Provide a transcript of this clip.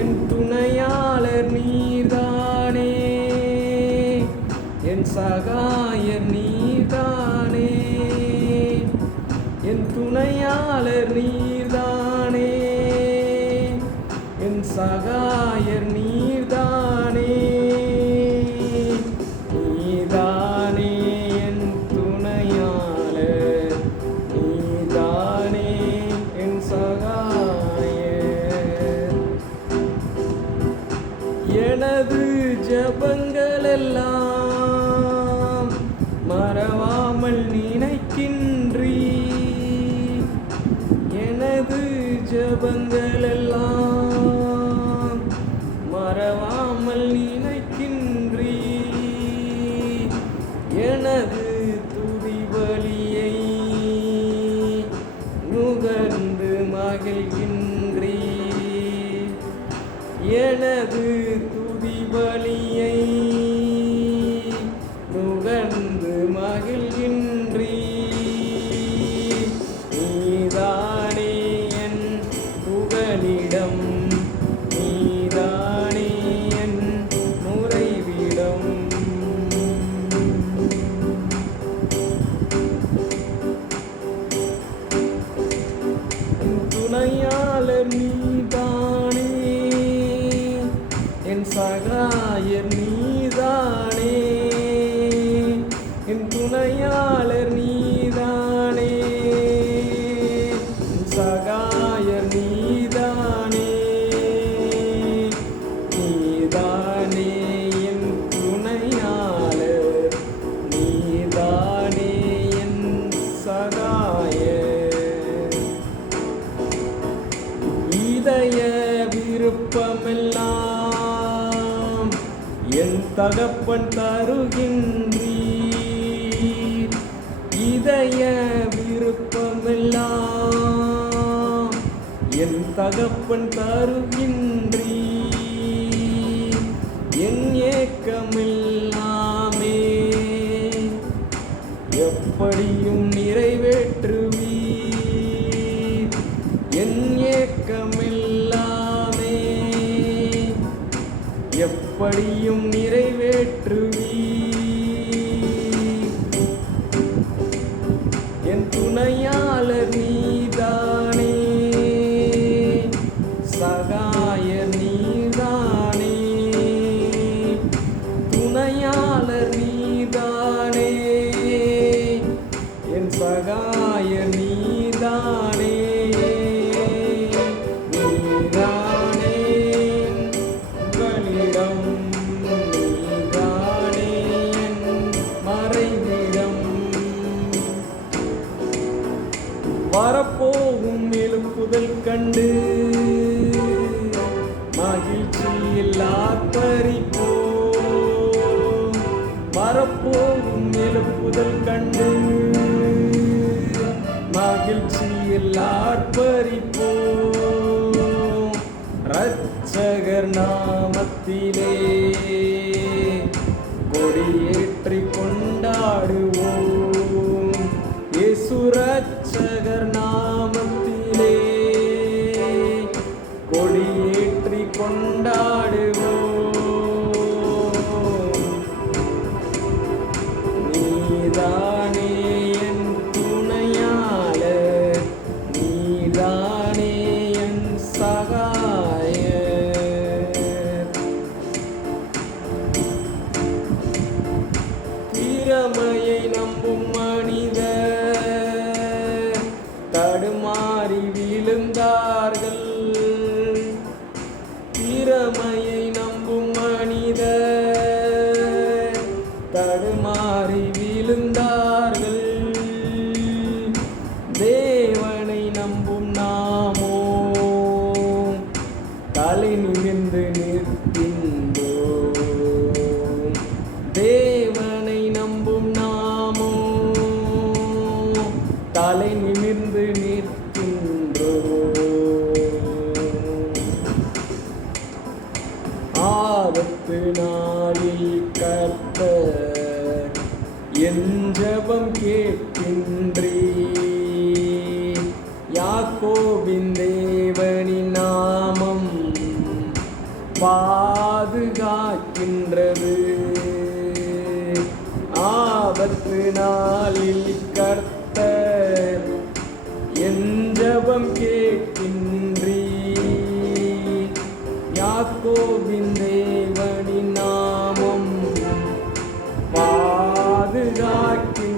என் துணையாளர் நீர்தானே, என் சகாயர் நீர்தானே, என் துணையாளர் நீர்தானே, என் சகாயர் நீர்தானே, நீதானே என் துணையாளர், நீதானே என் சகாயர். எனது ஜெபங்களெல்லாம் மறவாமல் நினைக்கின்றீர், எனது ஜெபங்களெல்லாம் மறவாமல் நினைக்கின்றீர், எனது துதி பலியை நுகர்ந்து மகிழ்கின்றீர், எனது துதி பலியை நுகர்ந்து மகிழ்கின்றீர். நீதானே என் புகலிடம், நீதானே என் முறைவிடம். என் துணையாளர் நீதானே, என் சகாயர் நீதானே, என் துணையாளர் நீதானே, என் சகாயர் நீதானே, நீதானே என் துணையாளர், நீதானே என் சகாயர். இதய விருப்பமெல்லாம் என் தகப்பன் தருகின்றீர், இதய விருப்பமெல்லாம் என் தகப்பன் தருகின்றீர், என் ஏக்கமெல்லாமே எப்படியும் நிறைவேற்றுவீர், என் ஏக்கமெல்லாமே எப்படியும் நிறைவேற்றுவீர். என் துணையாளர் நீதானே, சகாயர் நீதானே, துணையாளர் நீதானே, என் சகாயர் நீதானே, நீதானே உங்களிடம், நீதானே என் மறைவிடம். வரப்போகும் எழுப்புதல் கண்டு மகிழ்ச்சியில் ஆர்ப்பரிப்போம், வரப்போகும் எழுப்புதல் கண்டு மகிழ்ச்சியில் ஆர்ப்பரிப்போம், இரட்சகர் நாமத்திலே கொடியேற்றி கொண்டாடுவோம், இயேசு இரட்சகர் நாமத்திலே கொடியேற்றி கொண்டாடுவோம். நீதானே என் துணையாளர், நீதானே என் சகாயர். திறமையை நம்பும் மனிதர் தடுமாறி விழுந்தார்கள், திறமையை நம்பும் மனிதர் தடுமாறி விழுந்தார்கள், தேவனை நம்பும் நாமோ தலை நிமிர்ந்து நிற்கின்றோம், தேவனை நம்பும் நாமோ தலை நிமிர்ந்து நிற்கின்றோம். ஆபத்து நாளில் கர்த்தர் என் ஜெபம் கேட்கின்றீர், யாக்கோபின் தேவனின் பாதுகாக்கின்றது. ஆபத்து நாளில் கர்த்தர் என் ஜெபம் கேட்கின்றீர். யாக்கோபின் தேவனின் நாமம் பாதுகாக்கின்றது.